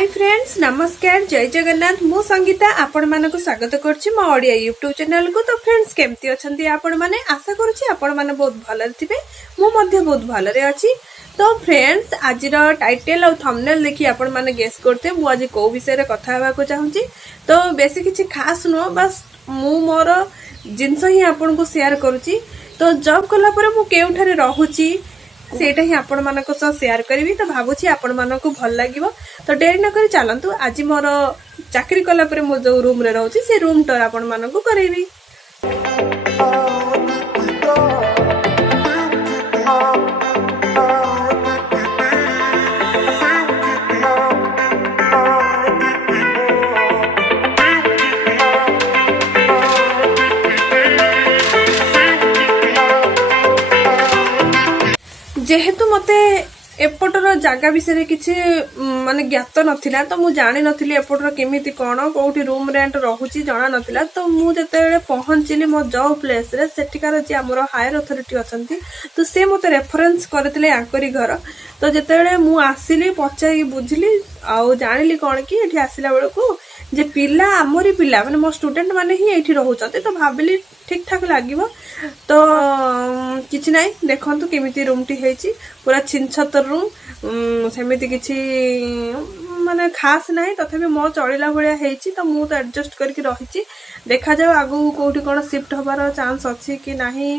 Hi friends नमस्कार जय जगन्नाथ मु संगीता आपण मानक स्वागत करछि मो ओडिया यूट्यूब चैनल को। तो फ्रेंड्स केमती अछंती आपण माने आशा करूछि आपण माने बहुत भले थिबे मु मध्ये बहुत भले रे अछि। तो फ्रेंड्स आज टाइटल और थंबनेल देखि आपण माने गेस करते मु आज को विषय रे कथा हेबा को चाहूछि। तो बेसी किछि खास नो बस मु मोर जिंस ही आपण को शेयर करूछि। तो जॉब कला परे मु केउठारे रहूछि सेटा ही आपण मानको सह शेयर करबी। तो भाबुछि आपण मानको भल लागिवो। तो डेरी न करी चलंतु आज मोर चाकरी कला परे मो जो रूम रे रहूछि से रूम टूर आपण मानको करैबी। जेहेतु मते एपटर जगह विषय किसी माने ज्ञात नथिला तो मु जानि नथिली एपटर केमिति कोन कोठी रूम रेंट रहूची जना नथिला। तो मु जते पहुंचली मो जॉब प्लेस रे सेटिकार जे हमर हायर अथॉरिटी अछंती तो से मते रेफरेंस करथिले आकरी घर। तो जते मु आसिली पचाई बुझली आ जानिली कोन कि एठी आसिला बेलको जे पिला आमरी पिला माने मो स्टूडेंट माने ही एठी रहउचते। तो भाबिली ठीक ठाक लागिवो। तो किछि नाही देखंतु केमिति रूम टी हेची पूरा छिनछतर रूम सेमिति किछि माने खास नाही तथापि मो चळिला भलिया हेची। तो मु तो एडजस्ट करके रहिची देखा जाऊ आगु कोठी कोन शिफ्ट होबार चांस अछि कि नाही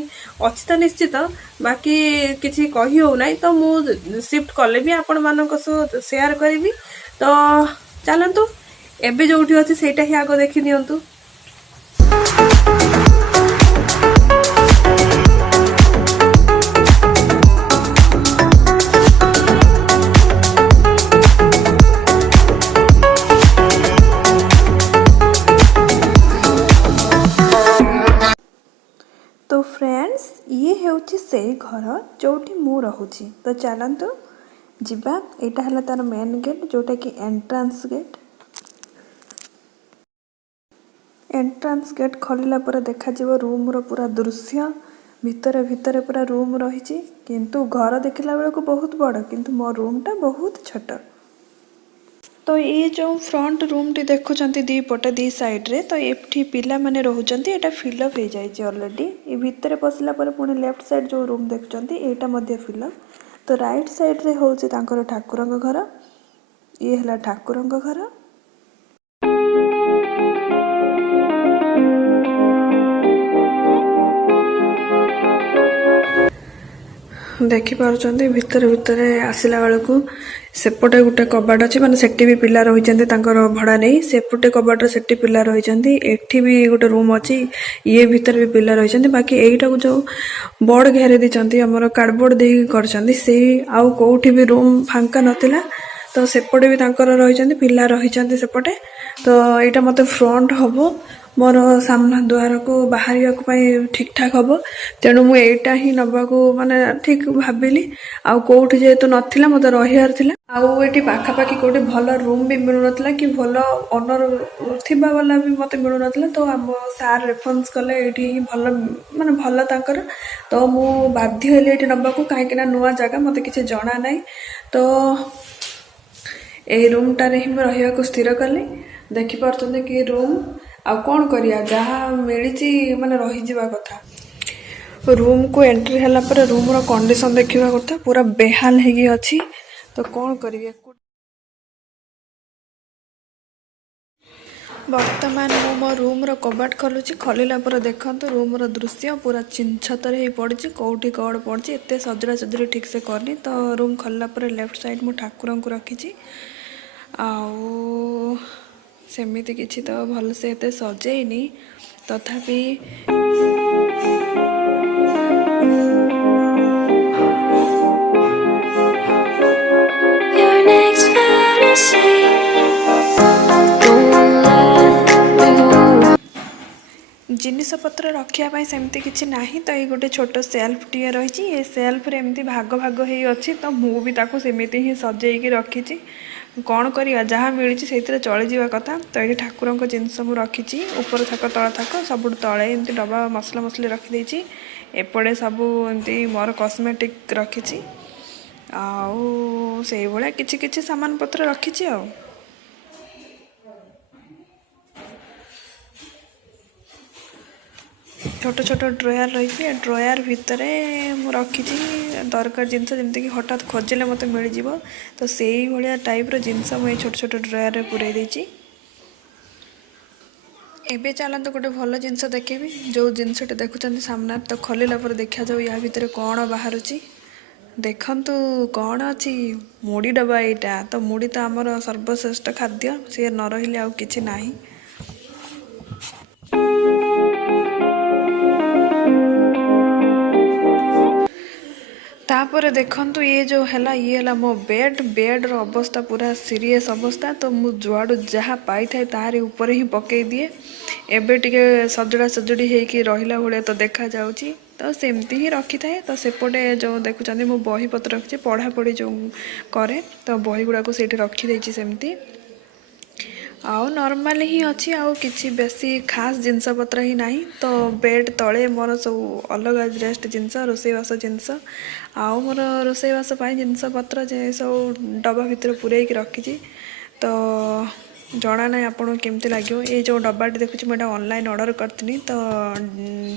अछि त निश्चित बाकी किछि कहि हो नाही। तो मु शिफ्ट करले भी आपण मानक सो शेयर करबी। तो चलंतु एबे जोठी अछि सेटा ही आगो देखि नियंतु। तो फ्रेंड्स ये हेउची से घर जोठी मु रहूची। तो चलंतु जिबा एटा हला तार मेन गेट जोटा कि एंट्रांस गेट खोलिला पर देखा जीवो रूम रो पूरा दृश्य भितरे भितरे पूरा रूम रहिची किंतु घर देखिला बेला को बहुत बड़ किंतु मो रूम टा बहुत छोटा। तो ये जो फ्रंट रूम टी देखुचंती दी पटे दी साइड रे तो एठी पिला माने रहउचंती एटा फिल अप हे जायछि ऑलरेडी। ए भितरे पसला पर पुनी लेफ्ट साइड जो रूम देखुचंती एटा मध्ये फिल अप। तो राइट साइड रे होउछि तांकर ठाकुरंग घर ये हला ठाकुरंग घर। देखि पारुचंती भितर भितरे आसिला बेलको सेपटे गुटे कबाट अछि माने सेठी भी पिला रहिचंती तांकर भड़ा नै सेपटे कबाट सेठी पिला रहिचंती एठी भी गुटे रूम अछि ये भीतर भी पिला रहिचंती। बाकी एइटा को जो बोर्ड घेरे दिचंती हमर कार्डबोर्ड दे करचंती से आउ कोठी भी रूम फांका नथिला। तो सेपटे भी तांकर रहिचंती पिला रहिचंती सेपटे। तो एइटा मते फ्रंट हबो मोर सामना द्वार को बाहरिया को पाई ठीक ठाक हबो तेणु मु एटा ही नबा को माने ठीक भाबिली। आ कोठी जेतु नथिला मते रहियार थिला आ एटी पाखा पाखी कोठी भलो रूम भी मिलु नथिला कि भलो ओनर थिबा वाला भी मते मिलु नथिला। तो हम सार रेफरेंस कले एटी ही भलो माने भलो तांकर। तो मु बाध्य हेले एटी नबा को काहे किना नुवा जगह मते किछि जणा नै। तो ए रूम टारे ही रहिया को स्थिर कले देखि परतने कि रूम आ कौन करिया जहाँ मिली माने रही जीवा कथा। रूम को एंट्री हला पर रूम रो कंडीशन देखिबा कथा पूरा बेहाल हेगी अछि। तो कौन करिया वर्तमान मु मो रूम रो कबाट खोलुची खोलिला पर देखंतु रूम रो दृश्य पूरा चिंछतर हे पड़ची कोठी कड़ पड़ची एते सजरा सजरी ठीक से करनी। तो रूम खोलला पर लेफ्ट साइड मु ठाकुरन को रखीची आउ सेमिति किछि तो भल से एते सजेइनी तथापि जिनिस पत्र रखिया पाई सेमती किछि नाही। तो ये गोटे छोट सेल्फ टी रही ये सेल्फ रे एमती भाग भाग हे अछि। तो मु भी ताको सेमिति ही सजेई की रखीची कौन करिया जहाँ मिली से चली जावा कथा। तो ये ठाकुर को जिनस मु रखी ऊपर थाक तल थाक सब तले एमती डब्बा मसला मसली रखीदे एपटे सब एमती मोर कस्मेटिक रखी आउ से भाया किछि किछि सामान पत्र रखी। छोट छोट ड्रयर रही ड्रयर भितर रखी दरकार जिनस जमीक हठात खोजिले मत मिल जाव तो से भाया टाइप्र जिनस मुझे छोट छोट ड्रयर पूरे देती। एबे चलते गोटे भल जिनस देखेबी जो जिनसटे देखुं सामना तो खोलला देखा जाऊ या भितर कौन बाहर देखु कौन अच्छी मुड़ी डबा यहाँ तो मुड़ी तो आमर सर्वश्रेष्ठ खाद्य सी न रही आउ कि ना। तापर देखंतु ये जो है मो बेड्र अवस्था पूरा सीरीयस अवस्था तो मु जुआड़ू जहाँ पाई था तारी ऊपर ही पकई दिए एबे टिके सजड़ा सजड़ी होगी रहा भाया तो देखा जाउची तो सेमती ही रखी थाए। तो सेपटे जो देखुं मु बही पत्र रखी पढ़ापढ़ी जो करे तो बही गुड़ाक से रखी सेमती आउ नॉर्मल ही अच्छी आउ किसी बेसी खास जिनस पत्र ही नहीं। तो बेड तले मोर सब अलग रेस्ट जिनस रोसईवास जिनस आउ मोर रोसईवास जिनस पत्र जे सब डब्बा भितर पूरे रखी तो जना ना आपको केमती लगे। ये जो डब्बाटी देखुची मुझे ऑनलाइन ऑर्डर करती तो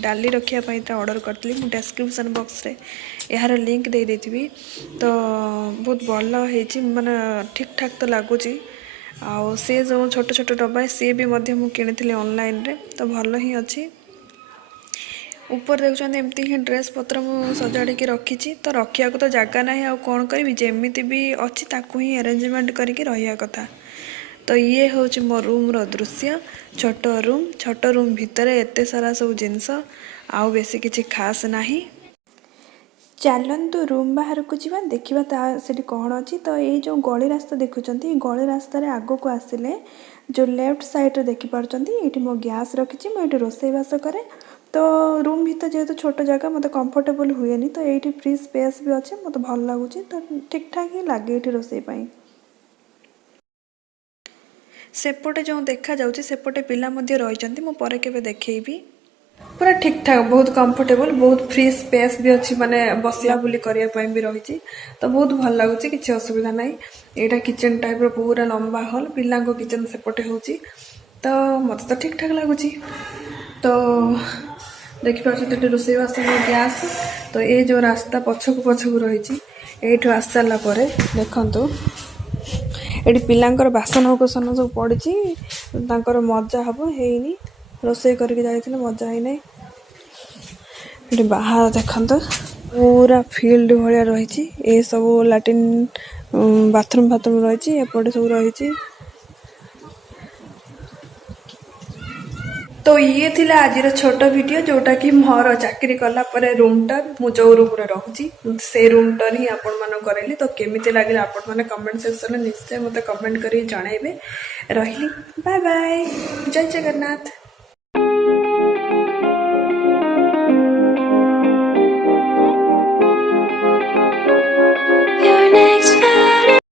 डाली रखापी ऑर्डर करी मुझे डिस्क्रिप्शन बॉक्स रे यार लिंक दे देथिबी तो बहुत भल है माने ठीक ठाक तो लगुच आउ से जो छोट छोट डब्बा सी भी मु किनी ऑनलाइन रे तो भल ही अच्छी। ऊपर देखुं एमती ही ड्रेस पत्र मु सजाड़ी रखी तो रखा तो जगह ना आउ कौन करी जमीती भी अच्छी ताकू ही अरेंजमेंट करके रहा कथा। तो ये हूँ मो रूम्र दृश्य छोट रूम भितर एत सारा सब जिनस आउ बेसी किसी खास नहीं। चलतु रूम बाहर को जीवा देखा से कौन अच्छी। तो ये जो गली रास्ता देखुं गली रास्त आग को आसिले जो लेफ्ट साइड देखिपार ये मो गैस रखी मुझे रोसईवास करे तो रूम भीतर जेहेतु छोट जगह मत कंफर्टेबल हुए तो ये फ्री स्पेस भी अच्छे मत भल लगुच तो ठीक ठाक ही लगे ये रोसई सेपटे जो देखा जाउची सेपटे पिला मध्य रही मु पर केबे देखैबी पूरा ठीक ठाक बहुत कंफर्टेबल बहुत फ्री स्पेस भी अच्छी माने बसला बुली करिया पई भी रही तो बहुत भल लगुच किसी असुविधा ना। यहाँ किचन टाइप रो पूरा लंबा हॉल पिला किचन सेपटे होची तो मत तो ठीक ठाक लगुच। तो देखिए रोसईवास गैस तो ये जो रास्ता पछक रही ये आस सारा देखु ये पिलांकर बासन कुसन सब पड़ी मजा हम है रोसई करके जाइए मजा ही नहीं। ये बाहर देखते पूरा फील्ड भाया रही ये सब लैट्रिन बाथरूम फाथरूम रही एपटे सब रही। तो ये थिला आज छोट वीडियो जोटा कि मोर चाकरी कला परे रूम टूर मु जो रूम रे रहूची से रूम टूर ही आपण मन करैली तो केमिति लागिला आपण माने कमेंट सेक्शन में निश्चय मते कमेंट करी जणाइबे। रहिली बाय बाय जय जगन्नाथ।